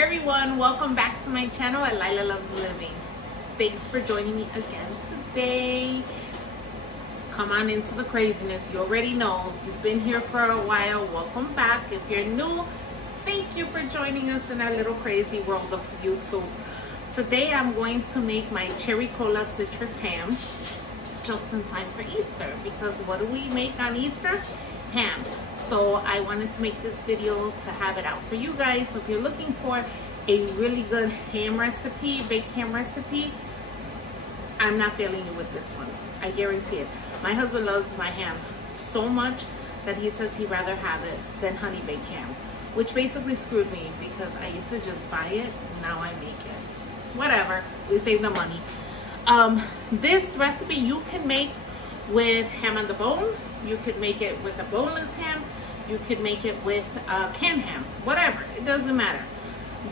Hey everyone, welcome back to my channel at Lila Loves Living. Thanks for joining me again today. Come on into the craziness. You already know. If you've been here for a while, welcome back. If you're new, thank you for joining us in our little crazy world of YouTube. Today I'm going to make my cherry cola citrus ham just in time for Easter, because what do we make on Easter? Ham. So I wanted to make this video to have it out for you guys. So if you're looking for a really good ham recipe, baked ham recipe, I'm not failing you with this one. I guarantee it. My husband loves my ham so much that he says he'd rather have it than honey baked ham, which basically screwed me because I used to just buy it. Now I make it. Whatever, we save the money. This recipe you can make with ham on the bone. You could make it with a boneless ham. You could make it with canned ham. Whatever, it doesn't matter.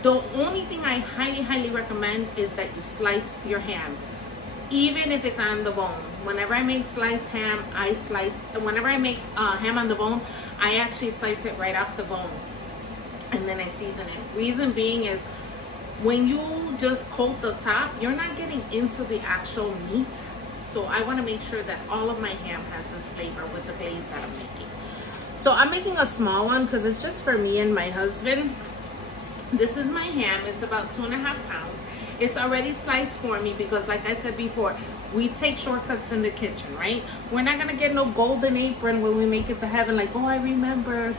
The only thing I highly recommend is that you slice your ham, even if it's on the bone. Whenever I make sliced ham, whenever I make ham on the bone, I actually slice it right off the bone and then I season it. Reason being is when you just coat the top, you're not getting into the actual meat. So I want to make sure that all of my ham has this flavor with the glaze that I'm making. So I'm making a small one because it's just for me and my husband. This is my ham. It's about 2.5 pounds. It's already sliced for me because, like I said before, we take shortcuts in the kitchen, right? We're not going to get no golden apron when we make it to heaven like, oh, I remember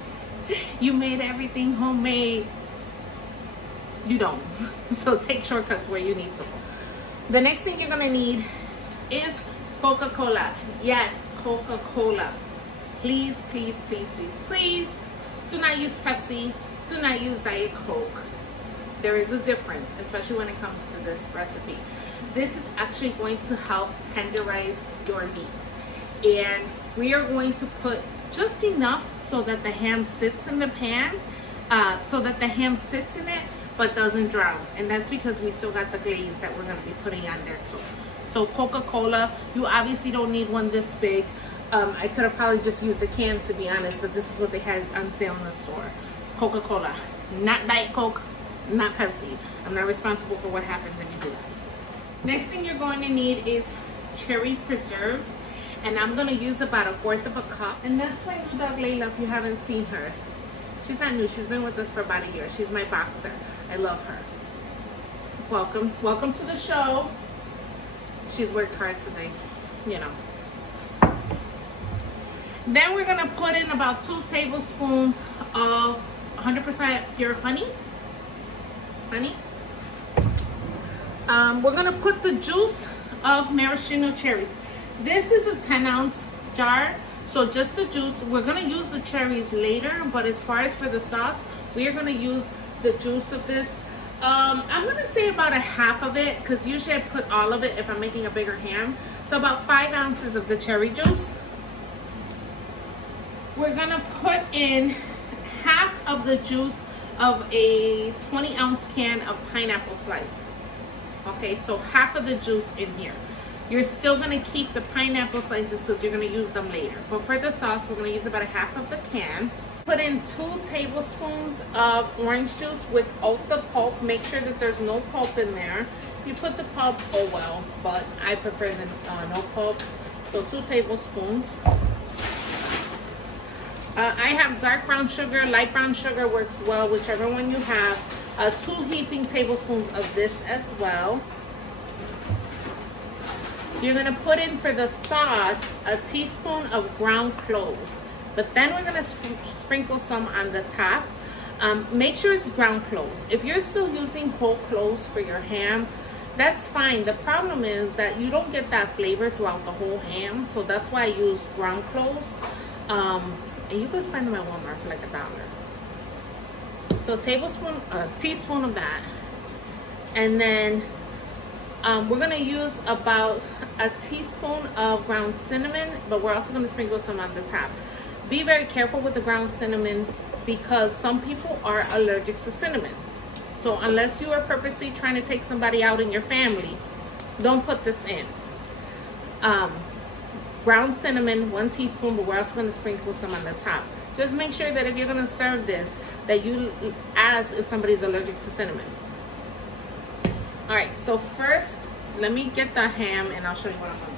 you made everything homemade. You don't. So take shortcuts where you need to. The next thing you're going to need is Coca-Cola. Yes, Coca-Cola. Please, please, please, please, please do not use Pepsi. Do not use Diet Coke. There is a difference, especially when it comes to this recipe. This is actually going to help tenderize your meat. And we are going to put just enough so that the ham sits in the pan, so that the ham sits in it but doesn't drown. And that's because we still got the glaze that we're going to be putting on there too. So Coca-Cola, you obviously don't need one this big. I could have probably just used a can, to be honest, but this is what they had on sale in the store. Coca-Cola, not Diet Coke, not Pepsi. I'm not responsible for what happens if you do that. Next thing you're going to need is cherry preserves, and I'm going to use about 1/4 of a cup. And that's my new dog Layla, if you haven't seen her. She's not new, she's been with us for about a year. She's my boxer. I love her. Welcome to the show. She's worked hard today, you know. Then we're gonna put in about 2 tablespoons of 100% pure honey. We're gonna put the juice of maraschino cherries. This is a 10-ounce jar, so just the juice. We're gonna use the cherries later, but as far as for the sauce, we are gonna use the juice of this. I'm gonna say about 1/2 of it, because usually I put all of it if I'm making a bigger ham. So about 5 ounces of the cherry juice. We're gonna put in 1/2 of the juice of a 20-ounce can of pineapple slices. Okay, so 1/2 of the juice in here. You're still gonna keep the pineapple slices because you're gonna use them later. But for the sauce, we're gonna use about 1/2 of the can. Put in 2 tablespoons of orange juice without the pulp. Make sure that there's no pulp in there. If you put the pulp, oh well, but I prefer the no pulp. So 2 tablespoons. I have dark brown sugar, light brown sugar works well, whichever one you have. 2 heaping tablespoons of this as well. You're gonna put in for the sauce a teaspoon of ground cloves. But then we're gonna sprinkle some on the top. Make sure it's ground cloves. If you're still using whole cloves for your ham, that's fine. The problem is that you don't get that flavor throughout the whole ham, so that's why I use ground cloves. And you can find them at Walmart for like $1. So a teaspoon of that. And then we're gonna use about a teaspoon of ground cinnamon, but we're also gonna sprinkle some on the top. Be very careful with the ground cinnamon because some people are allergic to cinnamon. So unless you are purposely trying to take somebody out in your family, don't put this in. Ground cinnamon, 1 teaspoon, but we're also going to sprinkle some on the top Just make sure that if you're gonna serve this, that you ask if somebody's allergic to cinnamon. All right, so first, let me get the ham and I'll show you what I'm gonna do.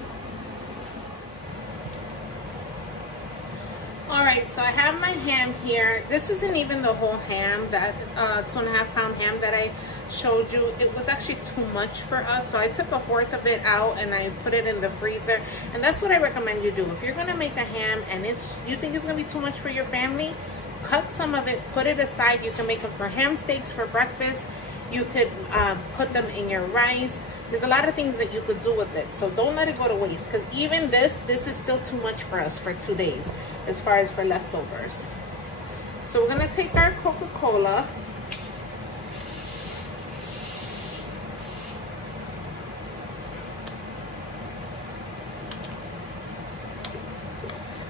All right, so I have my ham here. This isn't even the whole ham, that 2.5 pound ham that I showed you. It was actually too much for us, so I took 1/4 of it out and I put it in the freezer. And that's what I recommend you do. If you're gonna make a ham and you think it's gonna be too much for your family, cut some of it, put it aside. You can make them for ham steaks for breakfast. You could put them in your rice. There's a lot of things that you could do with it. So don't let it go to waste, because even this is still too much for us for 2 days as far as for leftovers. So we're gonna take our Coca-Cola.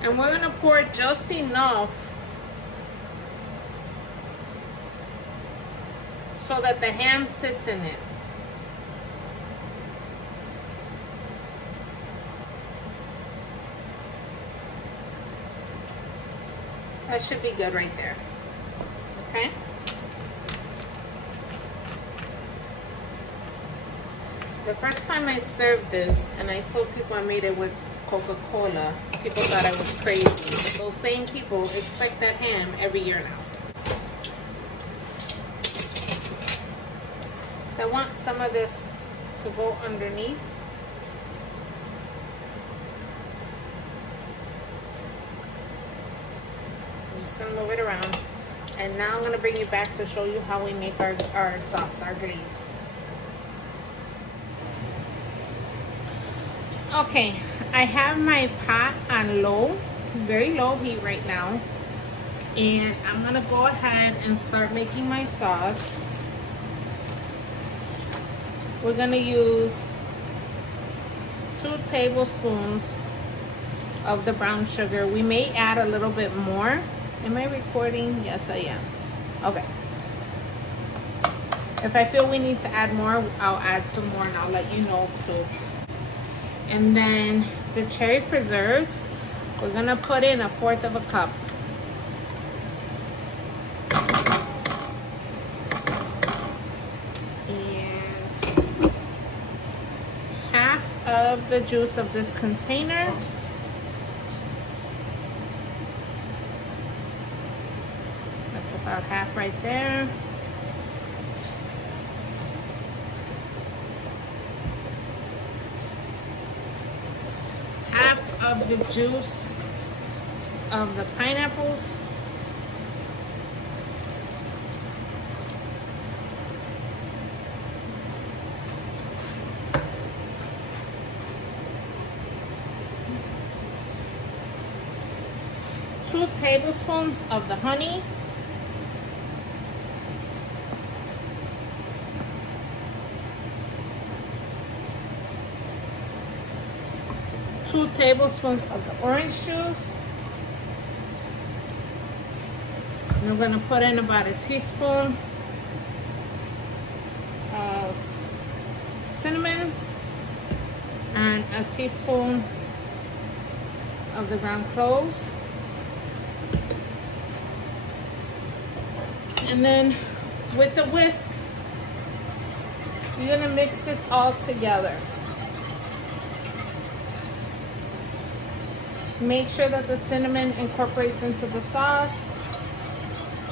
And we're gonna pour just enough so that the ham sits in it. That should be good right there. Okay? The first time I served this, and I told people I made it with Coca-Cola, people thought I was crazy. But those same people expect that ham every year now. So I want some of this to go underneath. Gonna move it around, and now I'm gonna bring you back to show you how we make our sauce, our glaze. Okay, I have my pot on low, very low heat right now, and I'm gonna go ahead and start making my sauce. We're gonna use 2 tablespoons of the brown sugar. We may add a little bit more. Am I recording? Yes, I am. Okay. If I feel we need to add more, I'll add some more and I'll let you know too. And then the cherry preserves, we're gonna put in 1/4 of a cup. And half of the juice of this container. About half right there. Half of the juice of the pineapples. Two tablespoons of the honey. 2 tablespoons of the orange juice. And we're going to put in about a teaspoon of cinnamon and a teaspoon of the ground cloves. And then with the whisk, you're going to mix this all together. Make sure that the cinnamon incorporates into the sauce.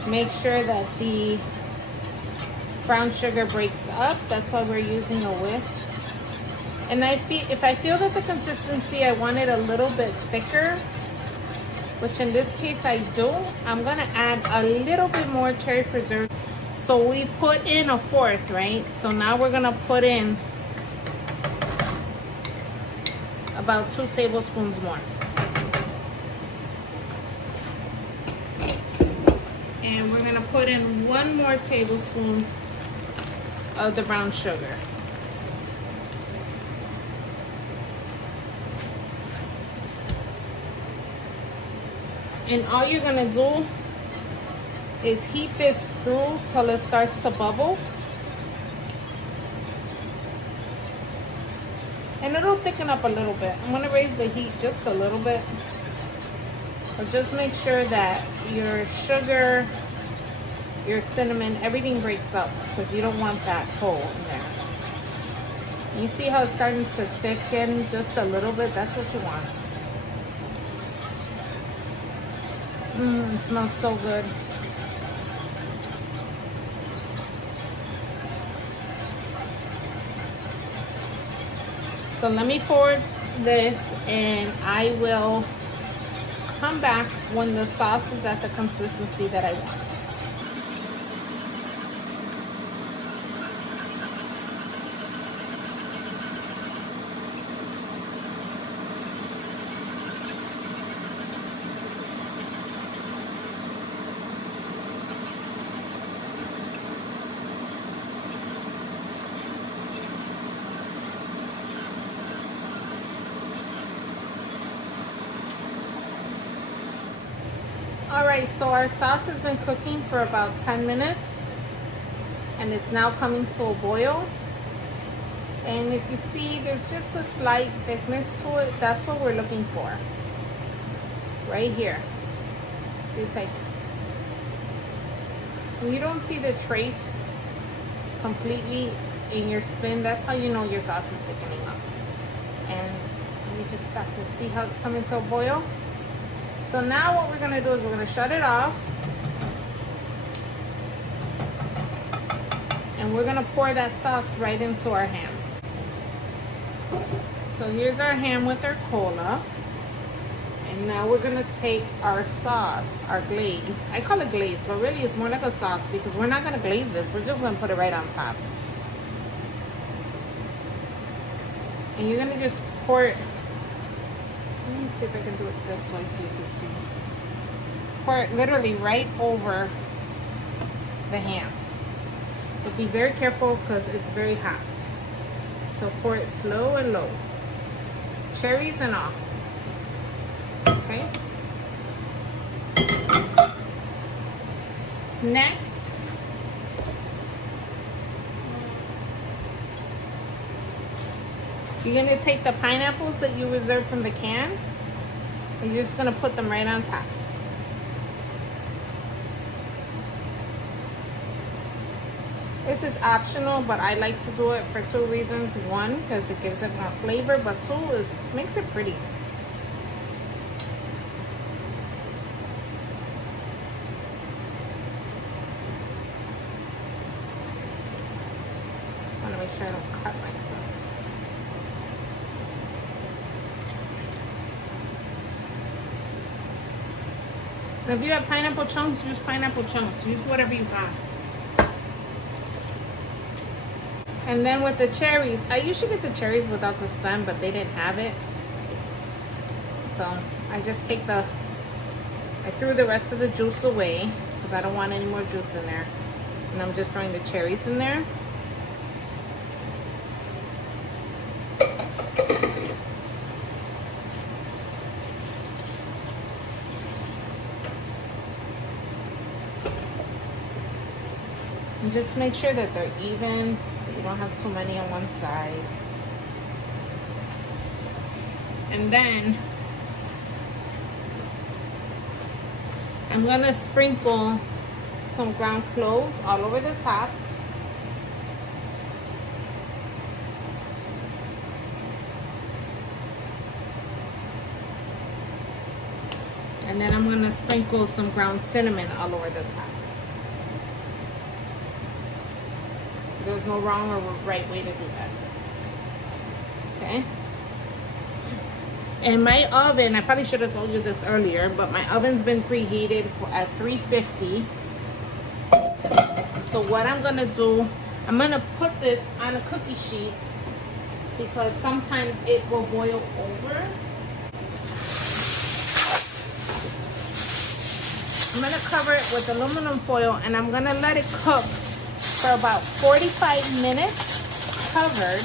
Make sure that the brown sugar breaks up. That's why we're using a whisk. And if I feel that the consistency, I want it a little bit thicker, which in this case I do, I'm gonna add a little bit more cherry preserve. So we put in 1/4, right? So now we're gonna put in about 2 tablespoons more. And we're gonna put in 1 more tablespoon of the brown sugar. And all you're gonna do is heat this through till it starts to bubble. And it'll thicken up a little bit. I'm gonna raise the heat just a little bit. But just make sure that your sugar, your cinnamon, everything breaks up because you don't want that coal in there. You see how it's starting to thicken just a little bit? That's what you want. It smells so good. So let me pour this and I will come back when the sauce is at the consistency that I want. Alright, so our sauce has been cooking for about 10 minutes and it's now coming to a boil. And if you see, there's just a slight thickness to it. That's what we're looking for. Right here. See, it's like, when you don't see the trace completely in your spoon, that's how you know your sauce is thickening up. And let me just stop to see how it's coming to a boil. So now what we're gonna do is we're gonna shut it off. And we're gonna pour that sauce right into our ham. So here's our ham with our cola. And now we're gonna take our sauce, our glaze. I call it glaze, but really it's more like a sauce because we're not gonna glaze this. We're just gonna put it right on top. And you're gonna just pour it. Let me see if I can do it this way so you can see. Pour it literally right over the ham. But be very careful because it's very hot. So pour it slow and low. Cherries and all. Okay. Next, you're gonna take the pineapples that you reserved from the can and you're just gonna put them right on top. This is optional, but I like to do it for two reasons. One, because it gives it more flavor, but two, it makes it pretty. Just want to make sure I don't cut myself. And if you have pineapple chunks, use pineapple chunks. Use whatever you have. And then with the cherries, I usually get the cherries without the stem, but they didn't have it. So I just take I threw the rest of the juice away because I don't want any more juice in there. And I'm just throwing the cherries in there. And just make sure that they're even. You don't have too many on one side. And then I'm gonna sprinkle some ground cloves all over the top. And then I'm gonna sprinkle some ground cinnamon all over the top. There's no wrong or right way to do that. Okay. And my oven, I probably should have told you this earlier, but my oven's been preheated at 350. So what I'm gonna do, I'm gonna put this on a cookie sheet because sometimes it will boil over. I'm gonna cover it with aluminum foil and I'm gonna let it cook for about 45 minutes covered,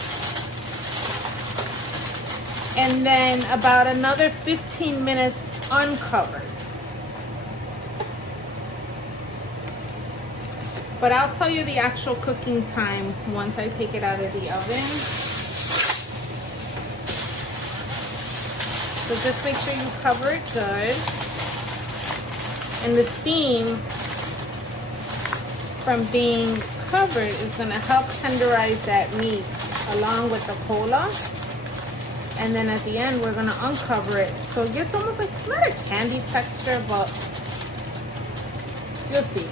and then about another 15 minutes uncovered. But I'll tell you the actual cooking time once I take it out of the oven. So just make sure you cover it good. And the steam from being covered is gonna help tenderize that meat along with the cola. And then at the end, we're gonna uncover it. So it gets almost like, not a candy texture, but you'll see.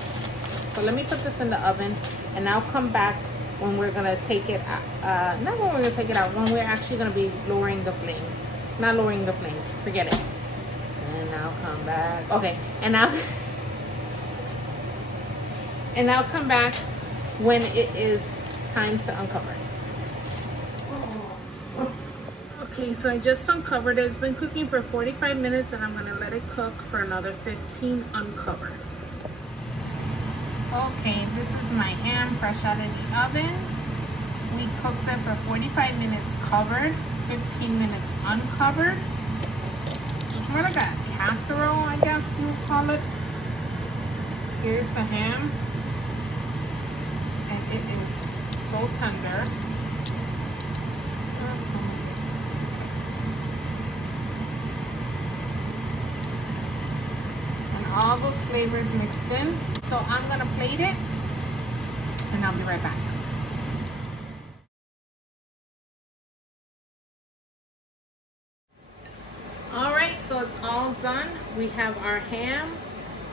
So let me put this in the oven, and I'll come back when we're gonna take it out. Not when we're gonna take it out, when we're actually gonna be lowering the flame. Not lowering the flame, forget it. And I'll come back. Okay, and I'll come back when it is time to uncover. Okay, so I just uncovered it. It's been cooking for 45 minutes, and I'm gonna let it cook for another 15 uncovered. Okay, this is my ham fresh out of the oven. We cooked it for 45 minutes covered, 15 minutes uncovered. So it's more like a casserole, I guess you would call it. Here's the ham. And it is so tender. And all those flavors mixed in. So I'm gonna plate it, and I'll be right back. All right, so it's all done. We have our ham,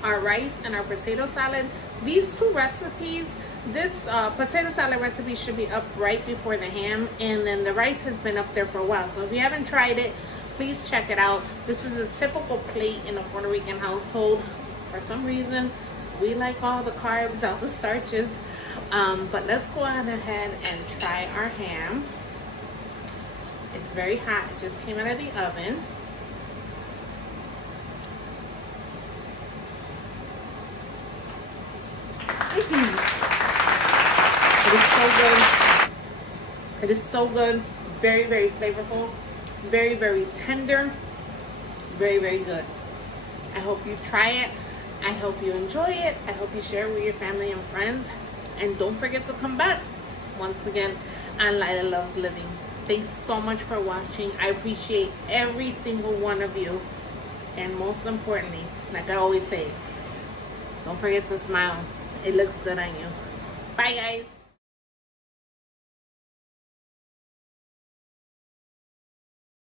our rice, and our potato salad. These two recipes, this potato salad recipe should be up right before the ham, and then the rice has been up there for a while. So if you haven't tried it, please check it out. This is a typical plate in a Puerto Rican household. For some reason, we like all the carbs, all the starches. But let's go on ahead and try our ham. It's very hot, it just came out of the oven. It is so good. It is so good. Very, very flavorful. Very, very tender. Very, very good. I hope you try it. I hope you enjoy it. I hope you share it with your family and friends. And don't forget to come back once again on Lila Loves Living. Thanks so much for watching. I appreciate every single one of you. And most importantly, like I always say, don't forget to smile. It looks good on you. Bye, guys.